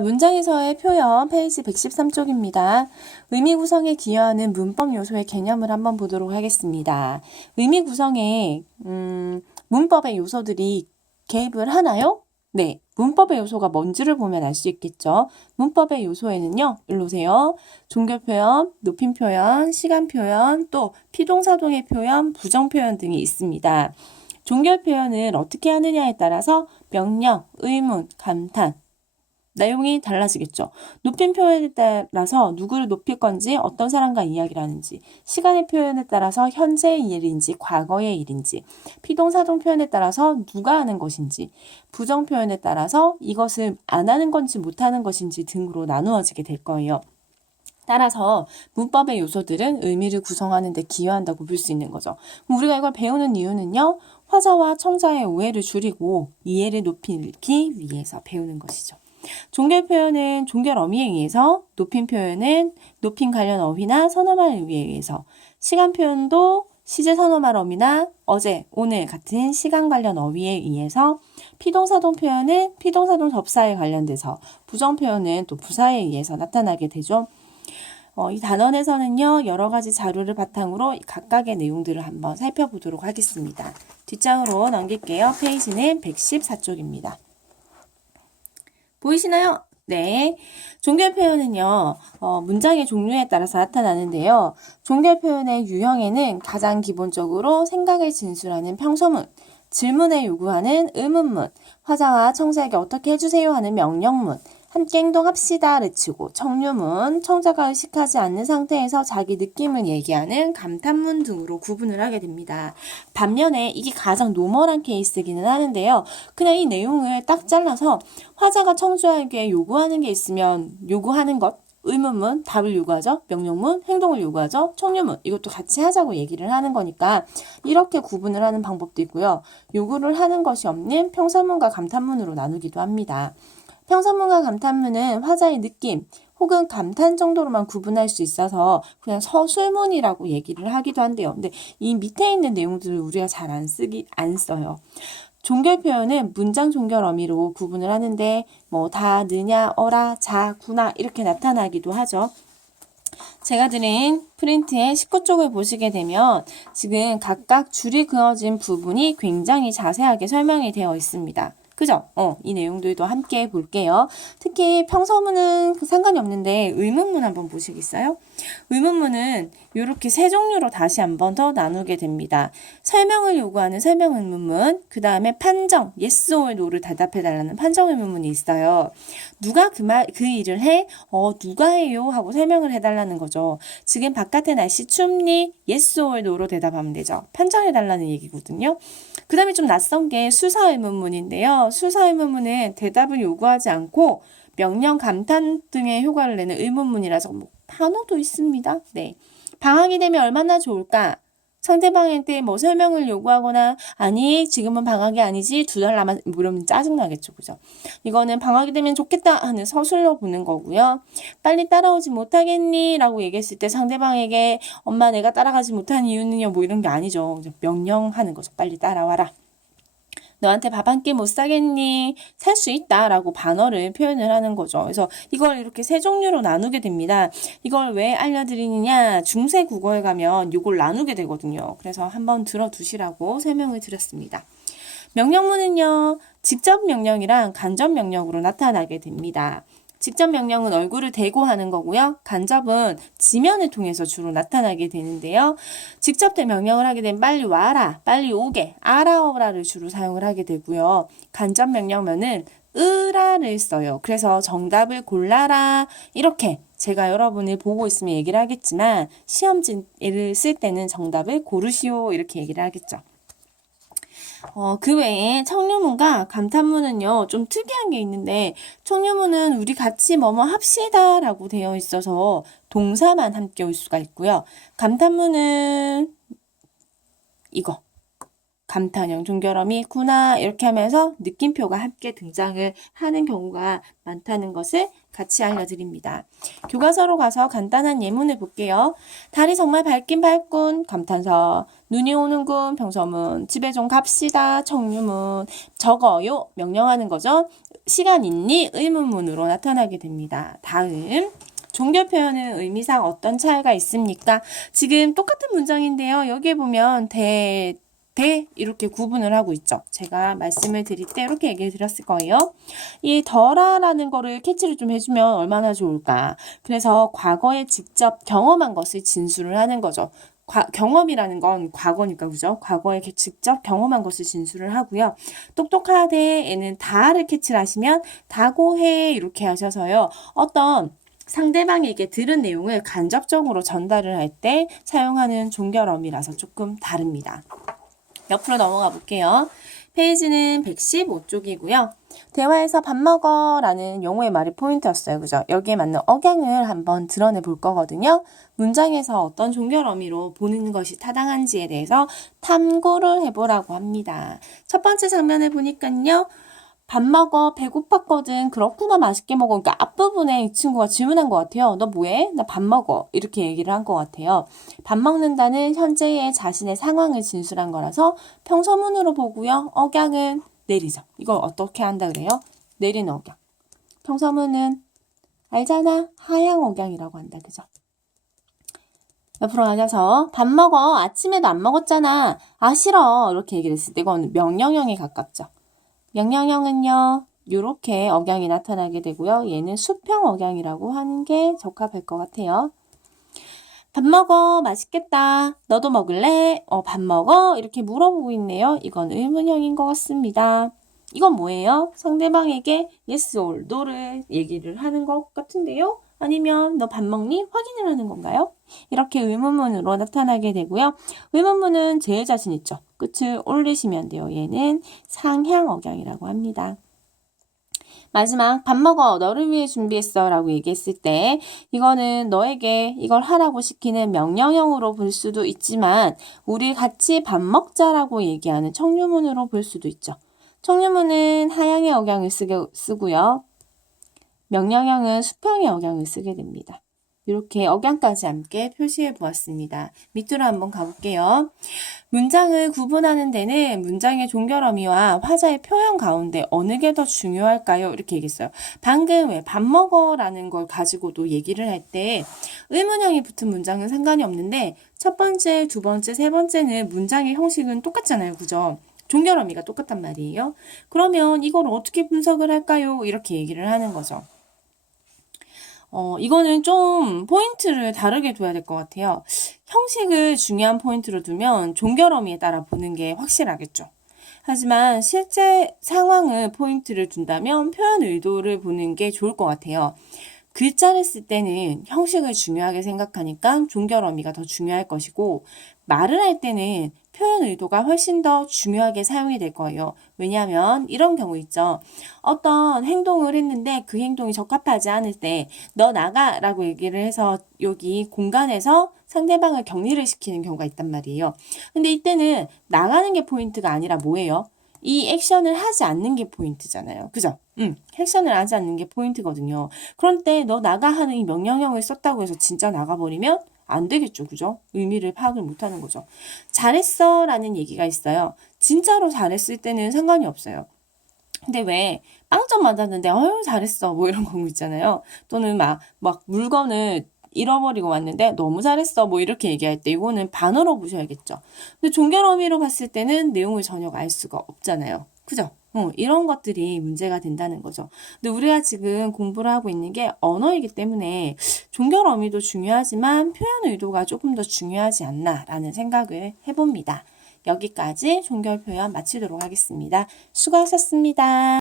문장에서의 표현 페이지 113쪽입니다. 의미 구성에 기여하는 문법 요소의 개념을 한번 보도록 하겠습니다. 의미 구성에 문법의 요소들이 개입을 하나요? 네, 문법의 요소가 뭔지를 보면 알 수 있겠죠. 문법의 요소에는요, 일로 오세요. 종교 표현, 높임 표현, 시간 표현, 또 피동사동의 표현, 부정 표현 등이 있습니다. 종교 표현을 어떻게 하느냐에 따라서 명령, 의문, 감탄, 내용이 달라지겠죠. 높임 표현에 따라서 누구를 높일 건지, 어떤 사람과 이야기를 하는지, 시간의 표현에 따라서 현재의 일인지, 과거의 일인지, 피동사동 표현에 따라서 누가 하는 것인지, 부정 표현에 따라서 이것을 안 하는 건지 못하는 것인지 등으로 나누어지게 될 거예요. 따라서 문법의 요소들은 의미를 구성하는 데 기여한다고 볼 수 있는 거죠. 우리가 이걸 배우는 이유는요. 화자와 청자의 오해를 줄이고 이해를 높이기 위해서 배우는 것이죠. 종결 표현은 종결 어미에 의해서, 높임 표현은 높임 관련 어휘나 선어말 의미에 의해서, 시간 표현도 시제 선어말 어미나 어제, 오늘 같은 시간 관련 어휘에 의해서, 피동사동 표현은 피동사동 접사에 관련돼서, 부정 표현은 또 부사에 의해서 나타나게 되죠. 이 단원에서는요, 여러 가지 자료를 바탕으로 각각의 내용들을 한번 살펴보도록 하겠습니다. 뒷장으로 넘길게요. 페이지는 114쪽입니다. 보이시나요? 네. 종결 표현은요, 문장의 종류에 따라서 나타나는데요. 종결 표현의 유형에는 가장 기본적으로 생각을 진술하는 평서문, 질문에 요구하는 의문문, 화자와 청자에게 어떻게 해주세요 하는 명령문, 함께 행동합시다를 치고 청유문, 청자가 의식하지 않는 상태에서 자기 느낌을 얘기하는 감탄문 등으로 구분을 하게 됩니다. 반면에 이게 가장 노멀한 케이스이기는 하는데요. 그냥 이 내용을 딱 잘라서 화자가 청주에게 요구하는 게 있으면 요구하는 것, 의문문, 답을 요구하죠. 명령문, 행동을 요구하죠. 청유문, 이것도 같이 하자고 얘기를 하는 거니까 이렇게 구분을 하는 방법도 있고요. 요구를 하는 것이 없는 평서문과 감탄문으로 나누기도 합니다. 평서문과 감탄문은 화자의 느낌 혹은 감탄 정도로만 구분할 수 있어서 그냥 서술문이라고 얘기를 하기도 한데요. 근데 이 밑에 있는 내용들을 우리가 잘 안 써요. 종결 표현은 문장 종결 어미로 구분을 하는데 다, 느냐, 어라, 자, 구나 이렇게 나타나기도 하죠. 제가 드린 프린트의 19쪽을 보시게 되면 지금 각각 줄이 그어진 부분이 굉장히 자세하게 설명이 되어 있습니다. 그죠? 이 내용들도 함께 볼게요. 특히 평서문은 상관이 없는데 의문문 한번 보시겠어요? 의문문은 이렇게 세 종류로 다시 한 번 더 나누게 됩니다. 설명을 요구하는 설명 의문문, 그 다음에 판정, yes or no를 대답해달라는 판정 의문문이 있어요. 누가 그 일을 해? 누가 해요? 하고 설명을 해달라는 거죠. 지금 바깥에 날씨 춥니? yes or no로 대답하면 되죠. 판정해달라는 얘기거든요. 그 다음에 좀 낯선 게 수사 의문문인데요. 수사 의문문은 대답을 요구하지 않고 명령, 감탄 등의 효과를 내는 의문문이라서 단어도 있습니다. 네. 방학이 되면 얼마나 좋을까? 상대방한테 설명을 요구하거나 아니 지금은 방학이 아니지 2달 남았 이러면 짜증나겠죠. 그죠? 이거는 방학이 되면 좋겠다 하는 서술로 보는 거고요. 빨리 따라오지 못하겠니? 라고 얘기했을 때 상대방에게 엄마 내가 따라가지 못한 이유는요 이런 게 아니죠. 명령하는 거죠. 빨리 따라와라. 너한테 밥 한 끼 못 사겠니? 살 수 있다 라고 반어를 표현을 하는 거죠. 그래서 이걸 이렇게 세 종류로 나누게 됩니다. 이걸 왜 알려드리느냐? 중세 국어에 가면 이걸 나누게 되거든요. 그래서 한번 들어두시라고 설명을 드렸습니다. 명령문은요. 직접 명령이랑 간접 명령으로 나타나게 됩니다. 직접 명령은 얼굴을 대고 하는 거고요. 간접은 지면을 통해서 주로 나타나게 되는데요. 직접 명령을 하게 되면 빨리 와라, 빨리 오게, 알아오라를 주로 사용을 하게 되고요. 간접 명령면은 으라를 써요. 그래서 정답을 골라라 이렇게 제가 여러분을 보고 있으면 얘기를 하겠지만 시험지를 쓸 때는 정답을 고르시오 이렇게 얘기를 하겠죠. 그 외에 청유문과 감탄문은요, 좀 특이한 게 있는데, 청유문은 우리 같이 뭐뭐 합시다 라고 되어 있어서 동사만 함께 올 수가 있고요. 감탄문은 이거. 감탄형 종결어미 구나 이렇게 하면서 느낌표가 함께 등장을 하는 경우가 많다는 것을 같이 알려드립니다. 교과서로 가서 간단한 예문을 볼게요. 달이 정말 밝긴 밝군 감탄사, 눈이 오는군 평서문, 집에 좀 갑시다 청유문, 적어요 명령하는 거죠. 시간 있니? 의문문으로 나타나게 됩니다. 다음. 종교 표현은 의미상 어떤 차이가 있습니까? 지금 똑같은 문장인데요. 여기에 보면 대 이렇게 구분을 하고 있죠. 제가 말씀을 드릴 때 이렇게 얘기를 드렸을 거예요. 이 더라라는 거를 캐치를 좀 해주면 얼마나 좋을까. 그래서 과거에 직접 경험한 것을 진술을 하는 거죠. 경험이라는 건 과거니까 그죠? 과거에 직접 경험한 것을 진술을 하고요. 똑똑하대에는 다를 캐치를 하시면 다고해 이렇게 하셔서요. 어떤 상대방에게 들은 내용을 간접적으로 전달을 할 때 사용하는 종결어미라서 조금 다릅니다. 옆으로 넘어가 볼게요. 페이지는 115쪽이고요. 대화에서 밥 먹어 라는 용어의 말이 포인트였어요. 그죠? 여기에 맞는 억양을 한번 드러내 볼 거거든요. 문장에서 어떤 종결 어미로 보는 것이 타당한지에 대해서 탐구를 해보라고 합니다. 첫 번째 장면을 보니까요. 밥 먹어. 배고팠거든. 그렇구나. 맛있게 먹어. 그러니까 앞부분에 이 친구가 질문한 것 같아요. 너 뭐해? 나 밥 먹어. 이렇게 얘기를 한 것 같아요. 밥 먹는다는 현재의 자신의 상황을 진술한 거라서 평서문으로 보고요. 억양은 내리죠. 이걸 어떻게 한다 그래요? 내리는 억양. 평서문은 알잖아. 하향 억양이라고 한다. 그죠? 옆으로 가셔서 밥 먹어. 아침에도 안 먹었잖아. 아 싫어. 이렇게 얘기를 했을 때 이건 명령형에 가깝죠. 명령형은요. 이렇게 억양이 나타나게 되고요. 얘는 수평 억양이라고 하는 게 적합할 것 같아요. 밥 먹어. 맛있겠다. 너도 먹을래? 밥 먹어? 이렇게 물어보고 있네요. 이건 의문형인 것 같습니다. 이건 뭐예요? 상대방에게 yes or no를 얘기를 하는 것 같은데요. 아니면 너 밥 먹니? 확인을 하는 건가요? 이렇게 의문문으로 나타나게 되고요. 의문문은 제일 자신 있죠. 끝을 올리시면 돼요. 얘는 상향 억양이라고 합니다. 마지막 밥 먹어 너를 위해 준비했어 라고 얘기했을 때 이거는 너에게 이걸 하라고 시키는 명령형으로 볼 수도 있지만 우리 같이 밥 먹자라고 얘기하는 청유문으로 볼 수도 있죠. 청유문은 하향의 억양을 쓰고요. 명령형은 수평의 억양을 쓰게 됩니다. 이렇게 억양까지 함께 표시해 보았습니다. 밑으로 한번 가볼게요. 문장을 구분하는 데는 문장의 종결어미와 화자의 표현 가운데 어느 게 더 중요할까요? 이렇게 얘기했어요. 방금 왜 밥 먹어 라는 걸 가지고도 얘기를 할 때 의문형이 붙은 문장은 상관이 없는데 첫 번째, 두 번째, 세 번째는 문장의 형식은 똑같잖아요. 그죠? 종결어미가 똑같단 말이에요. 그러면 이걸 어떻게 분석을 할까요? 이렇게 얘기를 하는 거죠. 이거는 좀 포인트를 다르게 둬야 될 것 같아요. 형식을 중요한 포인트로 두면 종결어미에 따라 보는 게 확실하겠죠. 하지만 실제 상황을 포인트를 둔다면 표현 의도를 보는 게 좋을 것 같아요. 글자를 쓸 때는 형식을 중요하게 생각하니까 종결어미가 더 중요할 것이고 말을 할 때는 표현 의도가 훨씬 더 중요하게 사용이 될 거예요. 왜냐하면 이런 경우 있죠. 어떤 행동을 했는데 그 행동이 적합하지 않을 때 너 나가 라고 얘기를 해서 여기 공간에서 상대방을 격리를 시키는 경우가 있단 말이에요. 근데 이때는 나가는 게 포인트가 아니라 뭐예요? 이 액션을 하지 않는 게 포인트잖아요. 그죠? 액션을 하지 않는 게 포인트거든요. 그런데 너 나가 하는 이 명령형을 썼다고 해서 진짜 나가버리면 안 되겠죠. 그죠? 의미를 파악을 못하는 거죠. 잘했어 라는 얘기가 있어요. 진짜로 잘했을 때는 상관이 없어요. 근데 왜 빵점 맞았는데 어휴 잘했어 뭐 이런 경우 있잖아요. 또는 막 물건을 잃어버리고 왔는데 너무 잘했어 뭐 이렇게 얘기할 때 이거는 반어로 보셔야겠죠. 근데 종결어미로 봤을 때는 내용을 전혀 알 수가 없잖아요. 그죠? 이런 것들이 문제가 된다는 거죠. 근데 우리가 지금 공부를 하고 있는 게 언어이기 때문에 종결어미도 중요하지만 표현 의도가 조금 더 중요하지 않나라는 생각을 해봅니다. 여기까지 종결 표현 마치도록 하겠습니다. 수고하셨습니다.